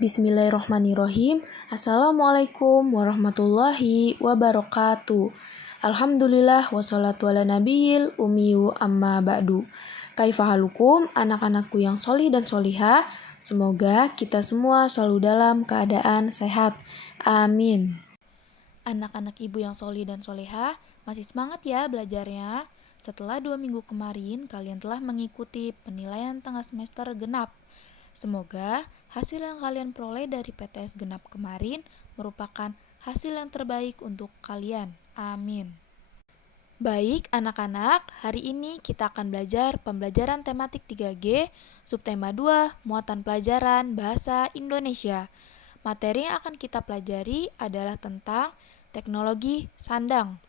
Bismillahirrahmanirrahim. Assalamualaikum warahmatullahi wabarakatuh. Alhamdulillah wassalatu ala nabiyil ummiyu amma ba'du. Kaifahalukum anak-anakku yang solih dan solihah. Semoga kita semua selalu dalam keadaan sehat. Amin. Anak-anak ibu yang solih dan solehah, masih semangat ya belajarnya? Setelah 2 minggu kemarin, kalian telah mengikuti penilaian tengah semester genap. Semoga hasil yang kalian peroleh dari PTS genap kemarin merupakan hasil yang terbaik untuk kalian. Amin. Baik anak-anak, hari ini kita akan belajar pembelajaran tematik 3G, subtema 2, muatan pelajaran Bahasa Indonesia. Materi yang akan kita pelajari adalah tentang teknologi sandang.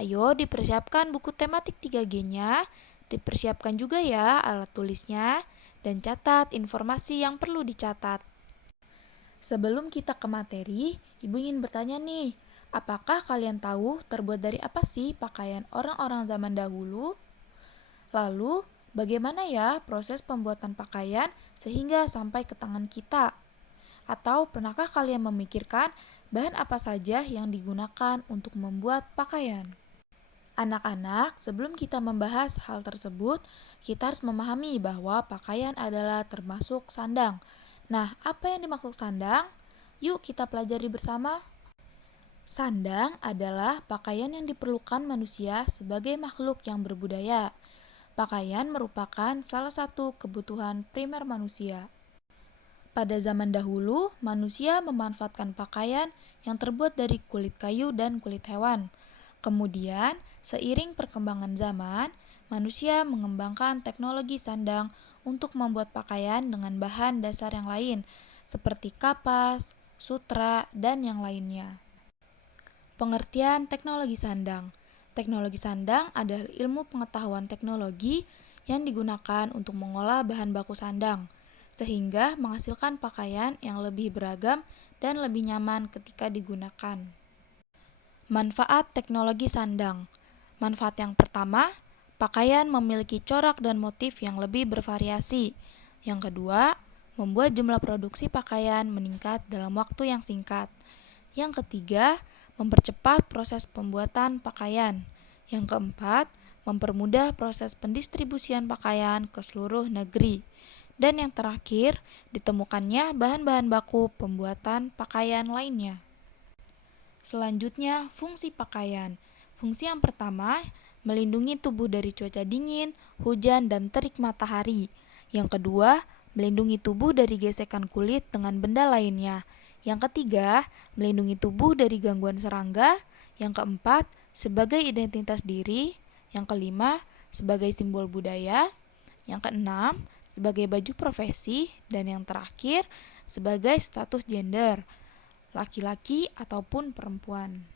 Ayo dipersiapkan buku tematik 3G-nya, dipersiapkan juga ya alat tulisnya, dan catat informasi yang perlu dicatat. Sebelum kita ke materi, Ibu ingin bertanya nih, apakah kalian tahu terbuat dari apa sih pakaian orang-orang zaman dahulu? Lalu, bagaimana ya proses pembuatan pakaian sehingga sampai ke tangan kita? Atau pernahkah kalian memikirkan bahan apa saja yang digunakan untuk membuat pakaian? Anak-anak, sebelum kita membahas hal tersebut, kita harus memahami bahwa pakaian adalah termasuk sandang. Nah, apa yang dimaksud sandang? Yuk kita pelajari bersama. Sandang adalah pakaian yang diperlukan manusia sebagai makhluk yang berbudaya. Pakaian merupakan salah satu kebutuhan primer manusia. Pada zaman dahulu, manusia memanfaatkan pakaian yang terbuat dari kulit kayu dan kulit hewan. Kemudian, seiring perkembangan zaman, manusia mengembangkan teknologi sandang untuk membuat pakaian dengan bahan dasar yang lain, seperti kapas, sutra, dan yang lainnya. Pengertian teknologi sandang. Teknologi sandang adalah ilmu pengetahuan teknologi yang digunakan untuk mengolah bahan baku sandang, sehingga menghasilkan pakaian yang lebih beragam dan lebih nyaman ketika digunakan. Manfaat teknologi sandang. Manfaat yang pertama, pakaian memiliki corak dan motif yang lebih bervariasi. Yang kedua, membuat jumlah produksi pakaian meningkat dalam waktu yang singkat. Yang ketiga, mempercepat proses pembuatan pakaian. Yang keempat, mempermudah proses pendistribusian pakaian ke seluruh negeri. Dan yang terakhir, ditemukannya bahan-bahan baku pembuatan pakaian lainnya. Selanjutnya, fungsi pakaian. Fungsi yang pertama, melindungi tubuh dari cuaca dingin, hujan, dan terik matahari. Yang kedua, melindungi tubuh dari gesekan kulit dengan benda lainnya. Yang ketiga, melindungi tubuh dari gangguan serangga. Yang keempat, sebagai identitas diri. Yang kelima, sebagai simbol budaya. Yang keenam, sebagai baju profesi. Dan yang terakhir, sebagai status gender, laki-laki ataupun perempuan.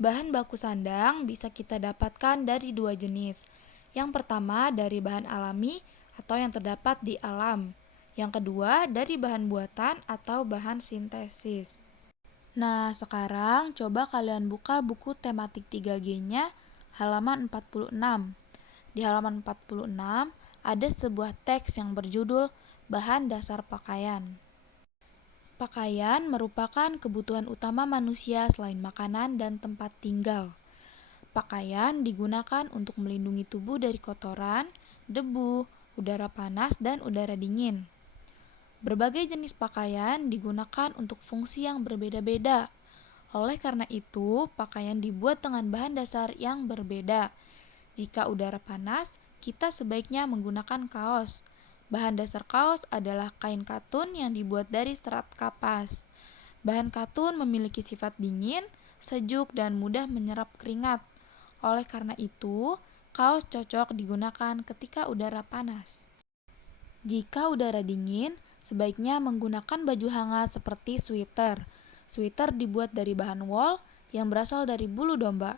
Bahan baku sandang bisa kita dapatkan dari 2 jenis. Yang pertama dari bahan alami atau yang terdapat di alam. Yang kedua dari bahan buatan atau bahan sintesis. Nah, sekarang coba kalian buka buku tematik 3G-nya halaman 46. Di halaman 46 ada sebuah teks yang berjudul Bahan Dasar Pakaian. Pakaian merupakan kebutuhan utama manusia selain makanan dan tempat tinggal. Pakaian digunakan untuk melindungi tubuh dari kotoran, debu, udara panas, dan udara dingin. Berbagai jenis pakaian digunakan untuk fungsi yang berbeda-beda. Oleh karena itu, pakaian dibuat dengan bahan dasar yang berbeda. Jika udara panas, kita sebaiknya menggunakan kaos. Bahan dasar kaos adalah kain katun yang dibuat dari serat kapas. Bahan katun memiliki sifat dingin, sejuk, dan mudah menyerap keringat. Oleh karena itu, kaos cocok digunakan ketika udara panas. Jika udara dingin, sebaiknya menggunakan baju hangat seperti sweater. Sweater dibuat dari bahan wol yang berasal dari bulu domba.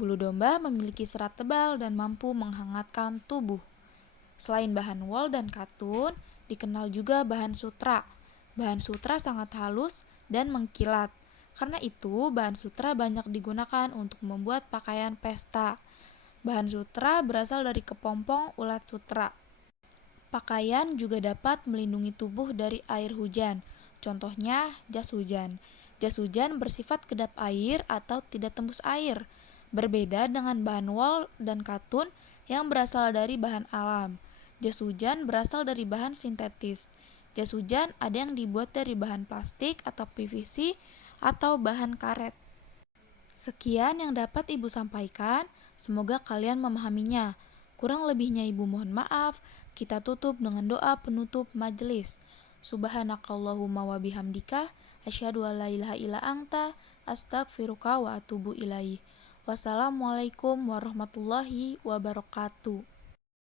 Bulu domba memiliki serat tebal dan mampu menghangatkan tubuh. Selain bahan wol dan katun, dikenal juga bahan sutra. Bahan sutra sangat halus dan mengkilat. Karena itu, bahan sutra banyak digunakan untuk membuat pakaian pesta. Bahan sutra berasal dari kepompong ulat sutra. Pakaian juga dapat melindungi tubuh dari air hujan. Contohnya jas hujan. Jas hujan bersifat kedap air atau tidak tembus air, berbeda dengan bahan wol dan katun yang berasal dari bahan alam. Jas hujan berasal dari bahan sintetis. Jas hujan ada yang dibuat dari bahan plastik atau PVC atau bahan karet. Sekian yang dapat Ibu sampaikan, semoga kalian memahaminya. Kurang lebihnya Ibu mohon maaf. Kita tutup dengan doa penutup majelis. Subhanakallahumma wa bihamdika, asyhadu an la ilaha illa anta, astaghfiruka wa atubu ilaih. Wassalamualaikum warahmatullahi wabarakatuh.